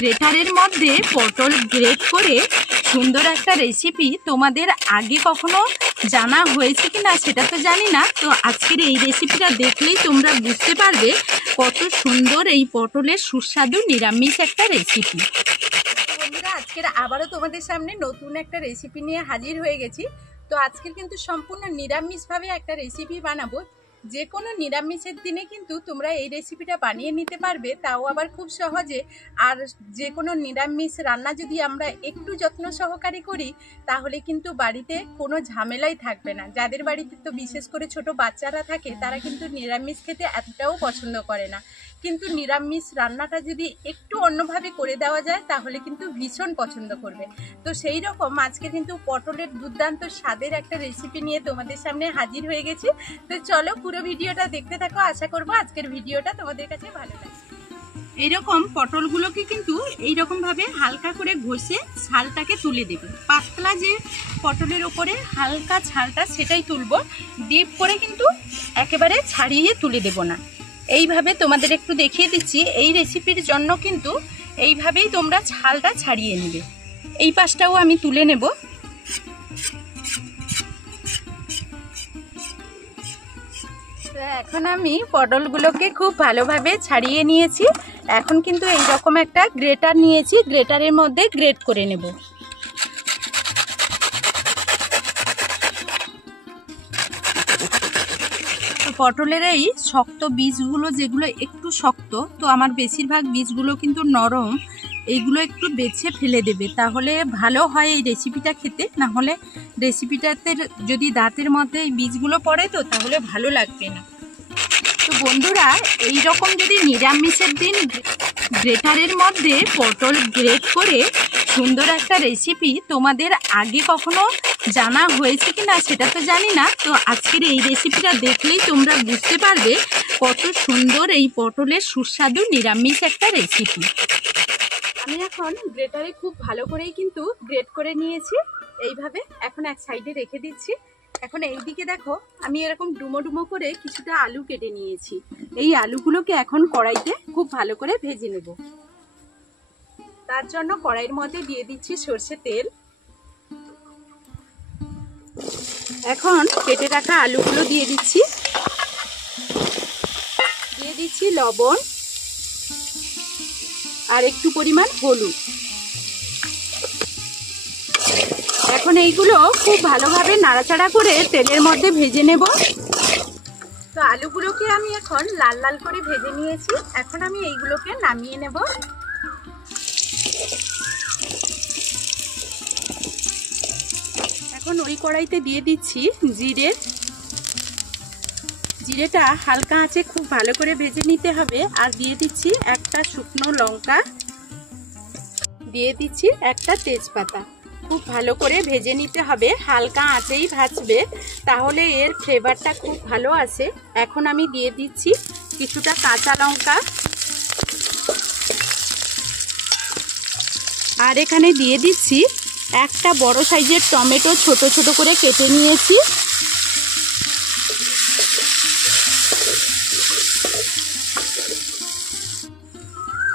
গ্রেটারের মধ্যে পটল গ্রেট করে সুন্দর একটা রেসিপি তোমাদের আগে কখনো জানা হয়েছে কি না সেটা তো জানি না। তো আজকের এই রেসিপিটা দেখলেই তোমরা বুঝতে পারবে কত সুন্দর এই পটলের সুস্বাদু নিরামিষ একটা রেসিপি। বন্ধুরা, আজকের আবারও তোমাদের সামনে নতুন একটা রেসিপি নিয়ে হাজির হয়ে গেছি। তো আজকের কিন্তু সম্পূর্ণ নিরামিষভাবে একটা রেসিপি বানাবো। যে কোনো নিরামিষের দিনে কিন্তু তোমরা এই রেসিপিটা বানিয়ে নিতে পারবে, তাও আবার খুব সহজে। আর যে কোনো নিরামিষ রান্না যদি আমরা একটু যত্ন সহকারে করি তাহলে কিন্তু বাড়িতে কোনো ঝামেলাই থাকবে না। যাদের বাড়িতে তো বিশেষ করে ছোট বাচ্চারা থাকে তারা কিন্তু নিরামিষ খেতে এতটাও পছন্দ করে না, কিন্তু নিরামিষ রান্নাটা যদি একটু অন্যভাবে করে দেওয়া যায় তাহলে কিন্তু ভীষণ পছন্দ করবে। তো সেই রকম আজকে কিন্তু পটলের দুর্দান্ত স্বাদের একটা রেসিপি নিয়ে তোমাদের সামনে হাজির হয়ে গেছি। তো চলো পুরো ভিডিওটা দেখতে থাকো, আশা করবো আজকের ভিডিওটা তোমাদের কাছে ভালো লাগে। এইরকম পটলগুলোকে কিন্তু এইরকমভাবে হালকা করে ঘষে ছালটাকে তুলে দেবে। পাতলা যে পটলের ওপরে হালকা ছালটা সেটাই তুলবো, ডিপ করে কিন্তু একেবারে ছাড়িয়ে তুলে দেব না। এইভাবে তোমাদের একটু দেখিয়ে দিচ্ছি, এই রেসিপির জন্য কিন্তু এইভাবেই তোমরা ছালটা ছাড়িয়ে নেবে। এই পাশটাও আমি তুলে নেব। তো এখন আমি পটলগুলোকে খুব ভালোভাবে ছাড়িয়ে নিয়েছি। এখন কিন্তু এই রকম একটা গ্রেটার নিয়েছি, গ্রেটারের মধ্যে গ্রেট করে নেব। পটলের এই শক্ত বীজগুলো, যেগুলো একটু শক্ত, তো আমার বেশিরভাগ বীজগুলো কিন্তু নরম, এইগুলো একটু বেছে ফেলে দেবে, তাহলে ভালো হয় এই রেসিপিটা খেতে। না হলে রেসিপিটাতে যদি দাঁতের মধ্যে এই বীজগুলো পড়ে তো তাহলে ভালো লাগবে না। তো বন্ধুরা, এই রকম যদি নিরামিষের দিন গ্রেটারের মধ্যে পটল গ্রেট করে সুন্দর একটা রেসিপি তোমাদের আগে কখনো জানা হয়েছে কি না সেটা তো জানি না। তো আজকের এই রেসিপিটা দেখলেই তোমরা বুঝতে পারবে কত সুন্দর এই পটলের সুস্বাদু নিরামিষ একটা রেসিপি। আমি এখন গ্রেটারে খুব ভালো করেই কিন্তু গ্রেট করে নিয়েছি। এইভাবে এখন এক সাইডে রেখে দিচ্ছি। এখন এই দিকে দেখো, আমি এরকম ডুমো ডুমো করে কিছুটা আলু কেটে নিয়েছি। এই আলুগুলোকে এখন কড়াইতে খুব ভালো করে ভেজে নেব। তার জন্য কড়াইয়ের মধ্যে দিয়ে দিচ্ছি সরষের তেল। এখন কেটে রাখা আলুগুলো দিয়ে দিচ্ছি, দিয়ে দিচ্ছি লবণ আর একটু পরিমাণ হলুদ। এখন এইগুলো খুব ভালোভাবে নাড়াচাড়া করে তেলের মধ্যে ভেজে নেব। তো আলুগুলোকে আমি এখন লাল লাল করে ভেজে নিয়েছি। এখন আমি এইগুলোকে নামিয়ে নেব। এখন ওই কড়াইতে দিয়ে দিচ্ছি জিরে। জিরেটা হালকা আঁচে খুব ভালো করে ভেজে নিতে হবে। আর দিয়ে দিচ্ছি একটা শুকনো লঙ্কা, দিয়ে দিচ্ছি একটা তেজপাতা। খুব ভালো করে ভেজে নিতে হবে, হালকা আঁচেই ভাজবে, তাহলে এর ফ্লেভারটা খুব ভালো আসে। এখন আমি দিয়ে দিচ্ছি কিছুটা কাঁচা লঙ্কা, আর এখানে দিয়ে দিচ্ছি একটা বড় সাইজের টমেটো ছোট ছোট করে কেটে নিয়েছি।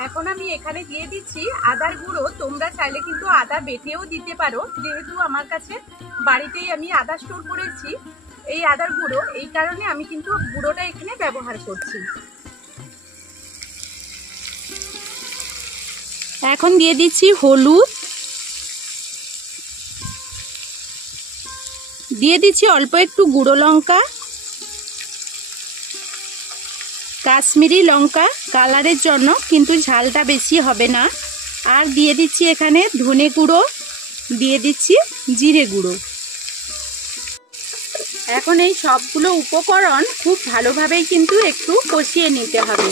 এখন আমি এখানে দিয়ে দিচ্ছি আদার গুঁড়ো। তোমরা চাইলে কিন্তু আদা বেটেও দিতে পারো, যেহেতু আমার কাছে বাড়িতেই আমি আদা স্টোর করেছি এই আদার গুঁড়ো, এই কারণে আমি কিন্তু গুঁড়োটা এখানে ব্যবহার করছি। এখন দিয়ে দিচ্ছি হলুদ, দিয়ে দিচ্ছি অল্প একটু গুঁড়ো লঙ্কা, কাশ্মীরি লঙ্কা কালারের জন্য, কিন্তু ঝালটা বেশি হবে না। আর দিয়ে দিচ্ছি এখানে ধনে গুঁড়ো, দিয়ে দিচ্ছি জিরে গুঁড়ো। এখন এই সবগুলো উপকরণ খুব ভালোভাবেই কিন্তু একটু কষিয়ে নিতে হবে।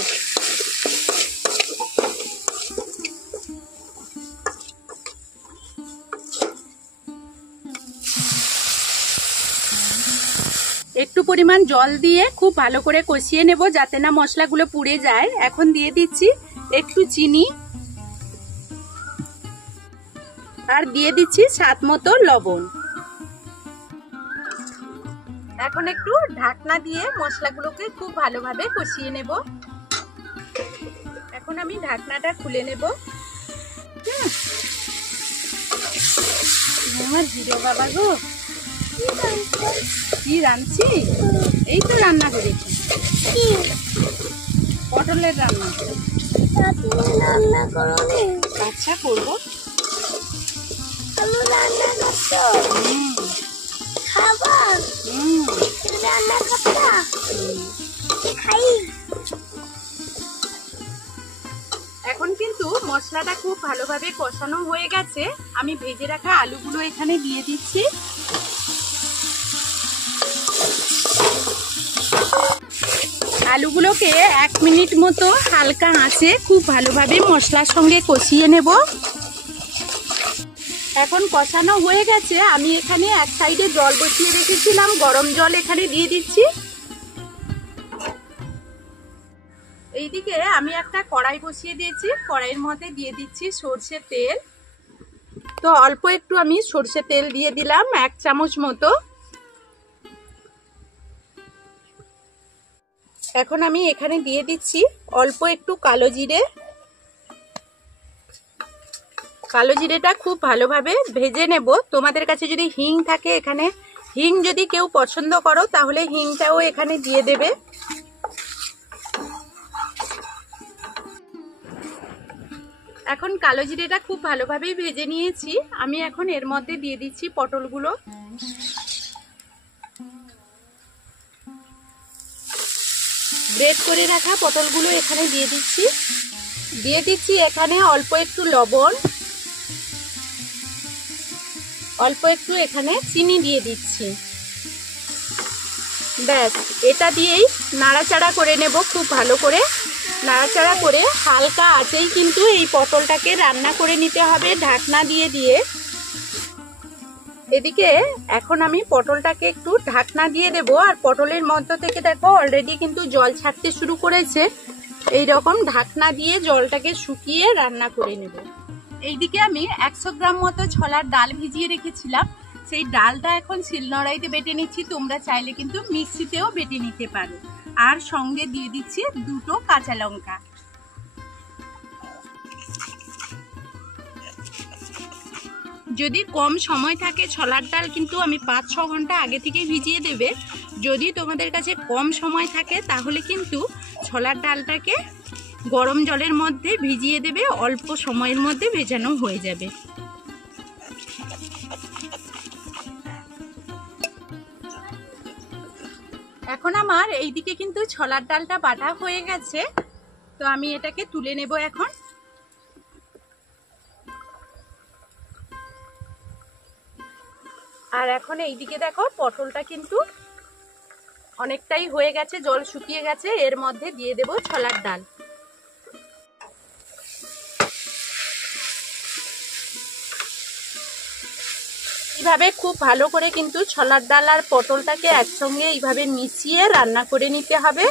একটু পরিমাণ জল দিয়ে খুব ভালো করে কষিয়ে নেব, যাতে না মশলাগুলো পুড়ে যায়। এখন দিয়ে দিচ্ছি একটু চিনি, আর দিয়ে দিচ্ছি স্বাদ মতো লবণ। এখন একটু ঢাকনা দিয়ে মশলাগুলোকে খুব ভালোভাবে কষিয়ে নেব। এখন আমি ঢাকনাটা খুলে নেব। আমার হিরো বাবা গো, কি রাঁধছি? এই তো রান্না করেছি, পটলের রান্না। আচ্ছা করবো। এখন কিন্তু মশলাটা খুব ভালোভাবে কষানো হয়ে গেছে। আমি ভেজে রাখা আলুগুলো এখানে দিয়ে দিচ্ছি। আলুগুলোকে 1 মিনিট মতো হালকা আঁচে খুব ভালোভাবে মশলার সঙ্গে কষিয়ে নেব। এখন কষানো হয়ে গেছে। আমি এখানে এক সাইডে জল বসিয়ে রেখেছিলাম, গরম জল এখানে দিয়ে দিচ্ছি। এইদিকে আমি একটা কড়াই বসিয়ে দিয়েছি, কড়াইয়ের মধ্যে দিয়ে দিচ্ছি সরষের তেল। তো অল্প একটু আমি সরষের তেল দিয়ে দিলাম, 1 চামচ মতো। এখন আমি এখানে দিয়ে দিচ্ছি অল্প একটু কালো জিরে। কালো জিরেটা খুব ভালোভাবে ভেজে নেব। তোমাদের কাছে যদি হিং থাকে, এখানে হিং যদি কেউ পছন্দ করো তাহলে হিংটাও এখানে দিয়ে দেবে। এখন কালো জিরেটা খুব ভালোভাবে ভেজে নিয়েছি। আমি এখন এর মধ্যে দিয়ে দিচ্ছি পটলগুলো। গ্রেট করে রাখা পটলগুলো এখানে দিয়ে দিচ্ছি। দিয়ে দিচ্ছি এখানে অল্প একটু লবণ, অল্প একটু এখানে চিনি দিয়ে দিচ্ছি। ব্যাস, এটা দিয়েই নাড়াচাড়া করে নেব। খুব ভালো করে নাড়াচাড়া করে হালকা আঁচেই কিন্তু এই পটলটাকে রান্না করে নিতে হবে, ঢাকনা দিয়ে দিয়ে। এদিকে এখন আমি পটলটাকে একটু ঢাকনা দিয়ে দেব। আর পটলের মধ্য থেকে দেখো অলরেডি কিন্তু জল ছাড়তে শুরু করেছে। এই রকম ঢাকনা দিয়ে জলটাকে শুকিয়ে রান্না করে নেব। এইদিকে আমি 100 গ্রাম মতো ছোলার ডাল ভিজিয়ে রেখেছিলাম। সেই ডালটা এখন শিলনোড়াইতে বেটে নিচ্ছি। তোমরা চাইলে কিন্তু মিক্সিতেও বেটে নিতে পারো। আর সঙ্গে দিয়ে দিচ্ছি 2টো কাঁচা লঙ্কা। যদি কম সময় থাকে ছোলার ডাল কিন্তু আমি 5-6 ঘন্টা আগে থেকে ভিজিয়ে দেবে। যদি তোমাদের কাছে কম সময় থাকে তাহলে কিন্তু ছোলার ডালটাকে গরম জলের মধ্যে ভিজিয়ে দেবে, অল্প সময়ের মধ্যে ভেজানো হয়ে যাবে। এখন আমার এইদিকে কিন্তু ছোলার ডালটা বাটা হয়ে গেছে। তো আমি এটাকে তুলে নেব এখন। আর এখন এইদিকে দেখো পটলটা কিন্তু অনেকটাই হয়ে গেছে, জল শুকিয়ে গেছে। এর মধ্যে দিয়ে দেব ছোলার ডাল। এইভাবে খুব ভালো করে কিন্তু ছোলার ডাল আর পটলটাকে একসঙ্গে এইভাবে মিশিয়ে রান্না করে নিতে হবে।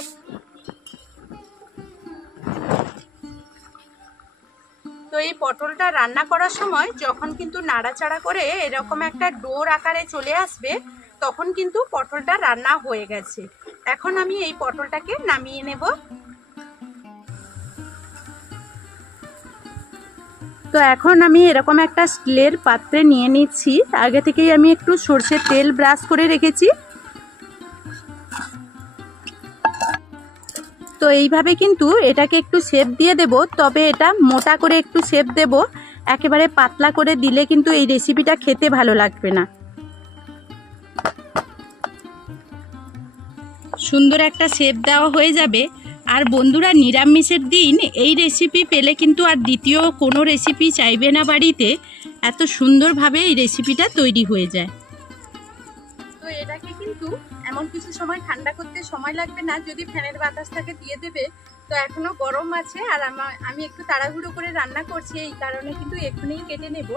তো এই পটলটা রান্না করার সময় যখন কিন্তু নাড়াচাড়া করে এরকম একটা ডোর আকারে চলে আসবে, তখন কিন্তু পটলটা রান্না হয়ে গেছে। এখন আমি এই পটলটাকে নামিয়ে নেব। তো এখন আমি এরকম একটা স্টিলের পাত্রে নিয়ে নিচ্ছি। আগে থেকেই আমি একটু সরষের তেল ব্রাশ করে রেখেছি। তো এইভাবে কিন্তু এটাকে একটু শেপ দিয়ে দেব, তবে এটা মোটা করে একটু শেপ দেব। একেবারে পাতলা করে দিলে কিন্তু এই রেসিপিটা খেতে ভালো লাগবে না। সুন্দর একটা শেপ দেওয়া হয়ে যাবে। আর বন্ধুরা, নিরামিষের দিন এই রেসিপি পেলে কিন্তু আর দ্বিতীয় কোনো রেসিপি চাইবে না বাড়িতে। এত সুন্দরভাবে এই রেসিপিটা তৈরি হয়ে যায়। তো এটাকে কিন্তু এমন কিছু সময় ঠান্ডা করতে সময় লাগবে না। যদি ফ্যানের বাতাসটাকে দিয়ে দেবে। তো এখনো গরম আছে আর আমি একটু তাড়াহুড়ো করে রান্না করছি, এই কারণে কিন্তু এখনই কেটে নেব।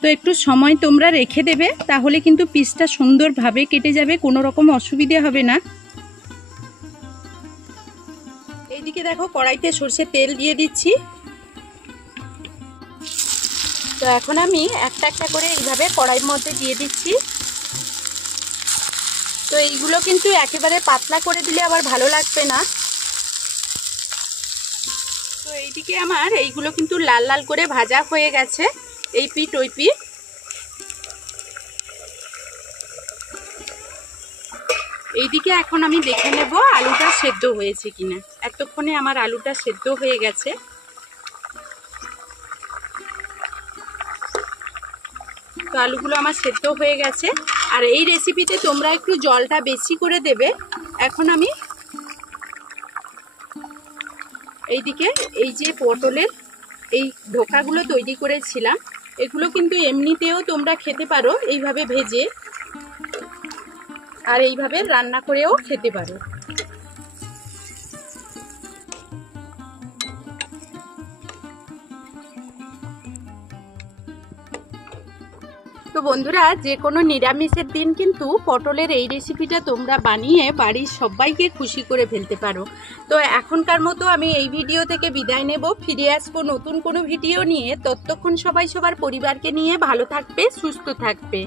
তো একটু সময় তোমরা রেখে দেবে, তাহলে কিন্তু পিসটা সুন্দরভাবে কেটে যাবে, কোনো রকম অসুবিধে হবে না। এইদিকে দেখো কড়াইতে সরষের তেল দিয়ে দিচ্ছি। তো এখন আমি একটা একটা করে এইভাবে কড়াইয়ের মধ্যে দিয়ে দিচ্ছি। তো এইগুলো কিন্তু একেবারে পাতলা করে দিলে আবার ভালো লাগবে না। তো এইদিকে আমার এইগুলো কিন্তু লাল লাল করে ভাজা হয়ে গেছে। এই পিঠ ওই পিঠ। এইদিকে এখন আমি দেখে নেব আলুটা সেদ্ধ হয়েছে কিনা। এতক্ষণে আমার আলুটা সেদ্ধ হয়ে গেছে। তো আলুগুলো আমার সেদ্ধ হয়ে গেছে। আর এই রেসিপিতে তোমরা একটু জলটা বেশি করে দেবে। এখন আমি এইদিকে এই যে পটলের এই ধোকাগুলো তৈরি করেছিলাম, এগুলো কিন্তু এমনিতেও তোমরা খেতে পারো এইভাবে ভেজে, আর এইভাবে রান্না করেও খেতে পারো। তো বন্ধুরা, যে কোনো নিরামিষের দিন কিন্তু পটলের এই রেসিপিটা তোমরা বানিয়ে বাড়ির সবাইকে খুশি করে ফেলতে পারো। তো এখনকার মতো আমি এই ভিডিও থেকে বিদায় নেব, ফিরে আসবো নতুন কোনো ভিডিও নিয়ে। ততক্ষণ সবাই সবার পরিবারকে নিয়ে ভালো থাকবে, সুস্থ থাকবে।